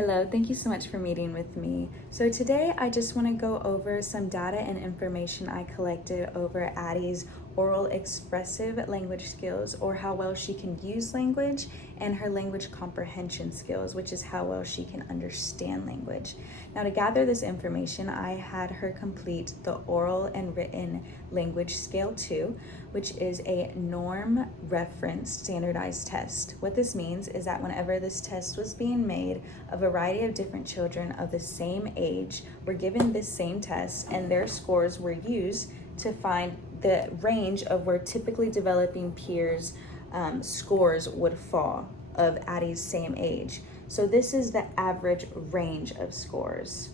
Hello, thank you so much for meeting with me. So today I just want to go over some data and information I collected over Addie's oral expressive language skills, or how well she can use language, and her language comprehension skills, which is how well she can understand language. Now, to gather this information, I had her complete the oral and written language scale 2, which is a norm reference standardized test. What this means is that whenever this test was being made, a variety of different children of the same age were given this same test, and their scores were used to find the range of where typically developing peers' scores would fall of Addie's same age. So this is the average range of scores.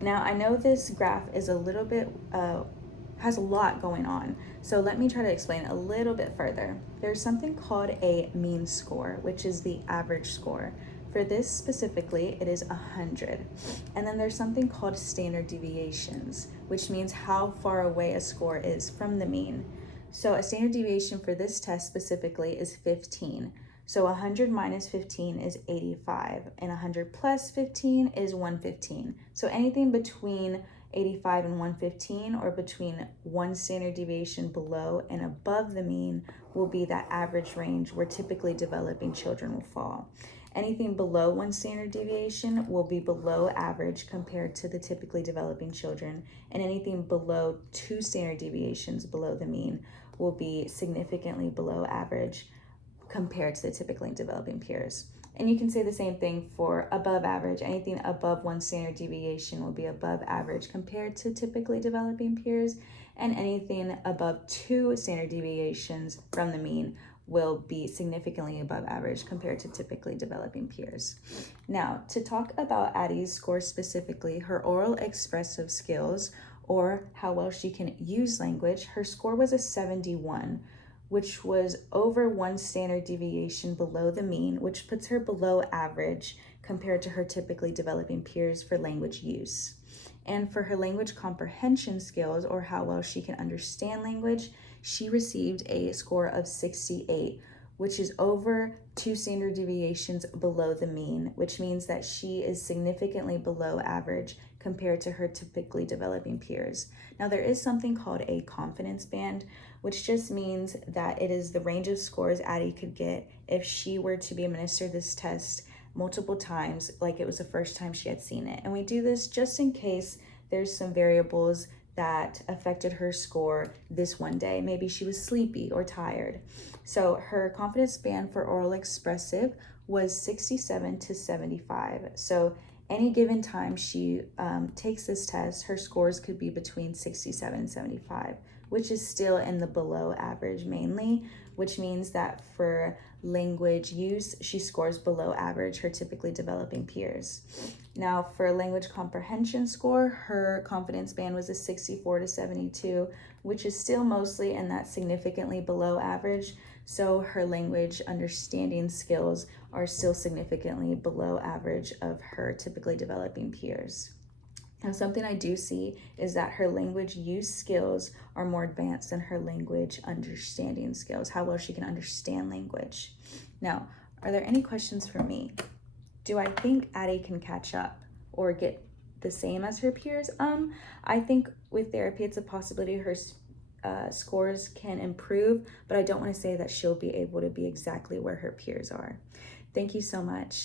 Now, I know this graph is a little bit, has a lot going on. So let me try to explain a little bit further. There's something called a mean score, which is the average score. For this specifically, it is 100. And then there's something called standard deviations, which means how far away a score is from the mean. So a standard deviation for this test specifically is 15. So 100 minus 15 is 85, and 100 plus 15 is 115. So anything between 85 and 115, or between one standard deviation below and above the mean, will be that average range where typically developing children will fall. Anything below one standard deviation will be below average compared to the typically developing children, and anything below 2 standard deviations below the mean will be significantly below average compared to the typically developing peers. And you can say the same thing for above average. Anything above 1 standard deviation will be above average compared to typically developing peers, and anything above 2 standard deviations from the mean will be significantly above average compared to typically developing peers. Now, to talk about Addie's score specifically, her oral expressive skills, or how well she can use language, her score was a 71, which was over 1 standard deviation below the mean, which puts her below average compared to her typically developing peers for language use. And for her language comprehension skills, or how well she can understand language, she received a score of 68, which is over 2 standard deviations below the mean, which means that she is significantly below average compared to her typically developing peers. Now, there is something called a confidence band, which just means that it is the range of scores Addie could get if she were to be administered this test multiple times, like it was the first time she had seen it. And we do this just in case there's some variables that affected her score this one day. Maybe she was sleepy or tired. So her confidence band for oral expressive was 67 to 75. So any given time she takes this test, her scores could be between 67 and 75, which is still in the below average mainly, which means that for language use, she scores below average her typically developing peers. Now, for language comprehension score, her confidence band was a 64 to 72, which is still mostly in that significantly below average. So her language understanding skills are still significantly below average of her typically developing peers. Now, something I do see is that her language use skills are more advanced than her language understanding skills, how well she can understand language. Now, are there any questions for me? Do I think Addie can catch up or get the same as her peers? I think with therapy, it's a possibility her scores can improve, but I don't want to say that she'll be able to be exactly where her peers are. Thank you so much.